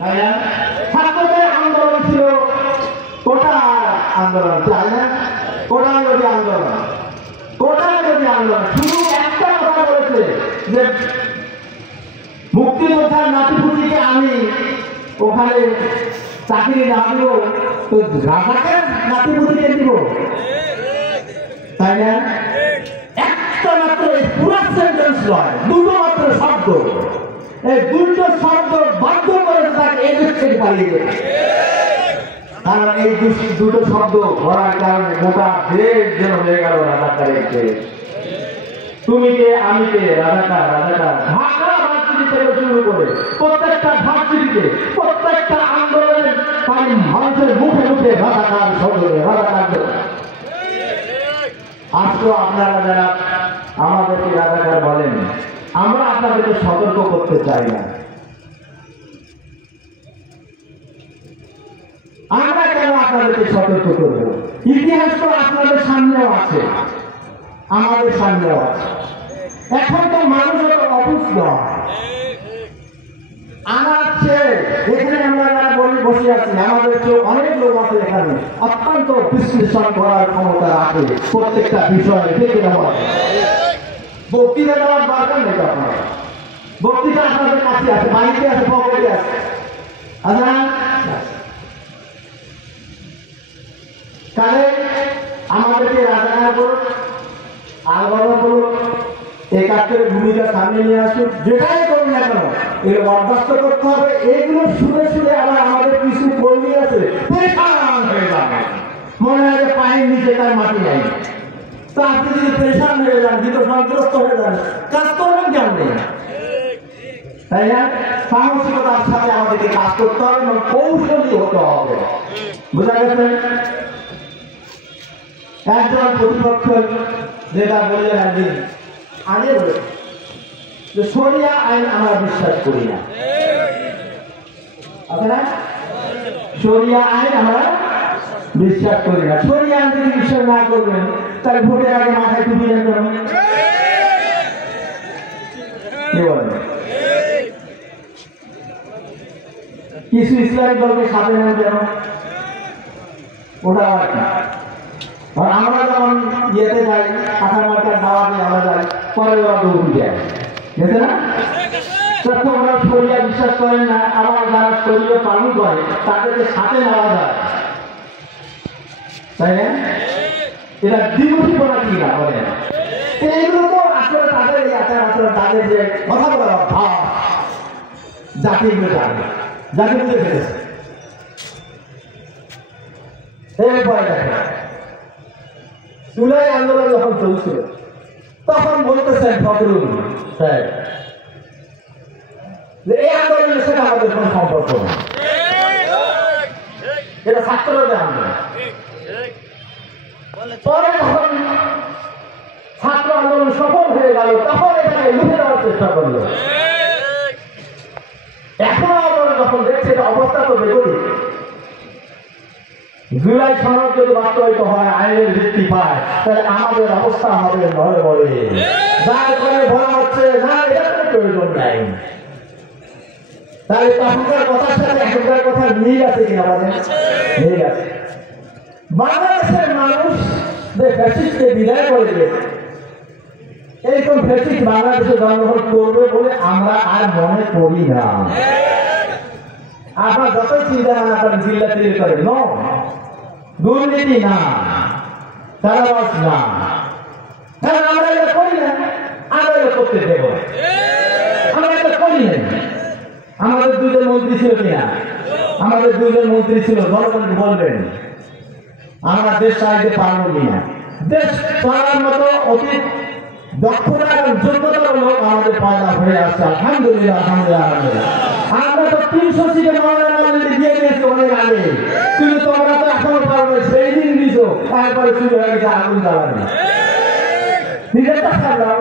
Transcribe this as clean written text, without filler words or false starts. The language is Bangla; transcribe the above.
তাই না? ছাত্রদের আন্দোলন ছিল কোটা আন্দোলন, তাই না? কোটা বিরোধী আন্দোলন, কোটা বিরোধী আন্দোলন শুধু একটা কথা বলেছে যে মুক্তিযোদ্ধার নাতিপুতিকে আমি ওখানে চাকরি না দিব তো রাজাকে নাতিপুতিকে দিব, তাই না? একটা মাত্র পুরো সেন্টেন্স নয়, দুটো মাত্র শব্দ, এই দুটো শব্দ বাধ্য করে তাকে এই দেশ থেকে পালিয়ে গেছে। কারণ এই দুটো শব্দ ভরার কারণে গোটা দেশ যেন হয়ে গেল রাজাকারের দেশ। তুমি কে আমি কে, রাজাকার রাজাকার, ঢাকা ভার্সিটি থেকে শুরু করে প্রত্যেকটা ভার্সিটিতে প্রত্যেকটা আন্দোলনের মানুষের মুখে মুখে রাজাকার শব্দে রাজাকার। আজকে আপনারা যারা আমাদেরকে রাজাকার বলেন, আমরা আপনাদেরকে সতর্ক করতে চাই না। আমরা কেন আপনাদেরকে সতর্ক করব? ইতিহাস তো আপনাদের সামনেও আছে, আমাদের সামনেও আছে। এখন তো মানুষ অবুঝ নয়। আমার চেয়ে এখানে আমরা যারা বসে আছি, আমাদের চেয়ে অনেক লোক আছে এখানে অত্যন্ত বিশ্লেষণ করার ক্ষমতা রাখে প্রত্যেকটা বিষয় দেখে নেওয়া। বক্তৃতা দেওয়ার দরকার নেই, আপনার বক্তৃতা আপনাদের কাছে আছে, বাড়িতে আছে, পকেটে আছে। আচ্ছা, তাহলে আমাদেরকে রাজাকার করুন, আলবাবা করুন, একাত্তরের ভূমিকা সামনে নিয়ে আসুন, যেটাই করুন না কেন এগুলো বরদাস্ত করতে হবে। এগুলো শুনে শুনে আবার আমাদের কিছু কর্মী আছে পেরেশান হয়ে যাবে, মনে হয় যে পায়ের নিচে তার মাটি নাই। তো আপনি যদি পেরেশান হয়ে যান, কিন্তু সন্ত্রস্ত হয়ে যান, কাজ করবেন কেমন? তাই না? সাহসিকতার সাথে আমাদেরকে কাজ করতে হবে এবং কৌশলী হতে হবে। বোঝা গেছে? একজন প্রতিপক্ষ যেটা বললেন একদিন আগে যে শরিয়া আইন আমরা বিশ্বাস করি না, আপনারা শরিয়া আইন আমরা বিশ্বাস করি না। শরিয়া আইন যদি বিশ্বাস না করবেন তাহলে ভোটের আগে মাথায় টুপি রাখতে হবে। কি বলেন? কিছু ইসলামিক দলকে সাথে নেন কেন? ওটা আর কি, আমরা যখন ইয়েতে যাই, কাঁথা মার্কার দাওয়াতে আমরা যাই, পরে ওরা দৌড়ি যায়, বুঝছে না? তখন ওরা শরিয়া বিশ্বাস করেন না, আবার যারা শরিয়া পালন করে তাদেরকে সাথে নেওয়া যায়, তাই না? এটা দ্বিমুখী বলা কি না বলে? এইগুলো তো আসলে তাদের আচার আচরণ, তাদের যে কথা বলার ভাব জাতিগুলো জানে, জাতি বুঝে ফেলেছে। এরপরে দেখেন জুলাই আন্দোলন যখন চলছিল তখন বলতেছেন ফখরুল সাহেব যে এই আন্দোলনের সাথে আমাদের কোনো সম্পর্ক নেই, এটা ছাত্রদের আন্দোলন। পরে যখন ছাত্র আন্দোলন সফল হয়ে গেল তখন এটাকে লুকে দেওয়ার চেষ্টা করলো। এখন আন্দোলন যখন দেখছে এটা অবস্থা তো বেগতিক, জুলাই সনদ যদি বাস্তবায়িত হয়, আইনের ভিত্তি পায়, তাহলে আমাদের অবস্থা হবে নড়ে বড়ে। যার করে বলা হচ্ছে না এটার প্রয়োজন নাই, তাহলে তখনকার কথার সাথে এখনকার কথা মিল আছে কিনা বলেন? মিল আছে। বাংলাদেশের মানুষ যে ফ্যাসিস্টকে বিদায় করে দিয়েছে, এইরকম ফ্যাসিস্ট বাংলাদেশে জন্মগ্রহণ করবে বলে আমরা আর মনে করি না। আপনার যতই চিন্তা না করেন, চিল্লা চিল্লি করেন, দুর্নীতি না, চাঁদাবাজ না, কারণ আমরা এটা করি না, আমরা এটা করতে দেব না, আমরা এটা করি না। আমাদের দুজন মন্ত্রী ছিল কিনা? আমাদের দুজন মন্ত্রী ছিল, জনগণকে বলবেন আমরা দেশ চালাইতে পারবো কিনা? দেশ চালানোর মতো অতীত দক্ষতা এবং যোগ্যতার লোক আমাদের পয়দা হয়ে আসছে, আলহামদুলিল্লাহ আলহামদুলিল্লাহ। আমরা তো 300 সিটে মনোনয়ন দিয়ে দিয়েছি অনেক আগে, কিন্তু তোমরা তো এখনো পারবে, সেই দিন দিছো, তারপরে শুরু হয়ে গেছে আগুন জ্বালানো। নিজেরটা সামলাও।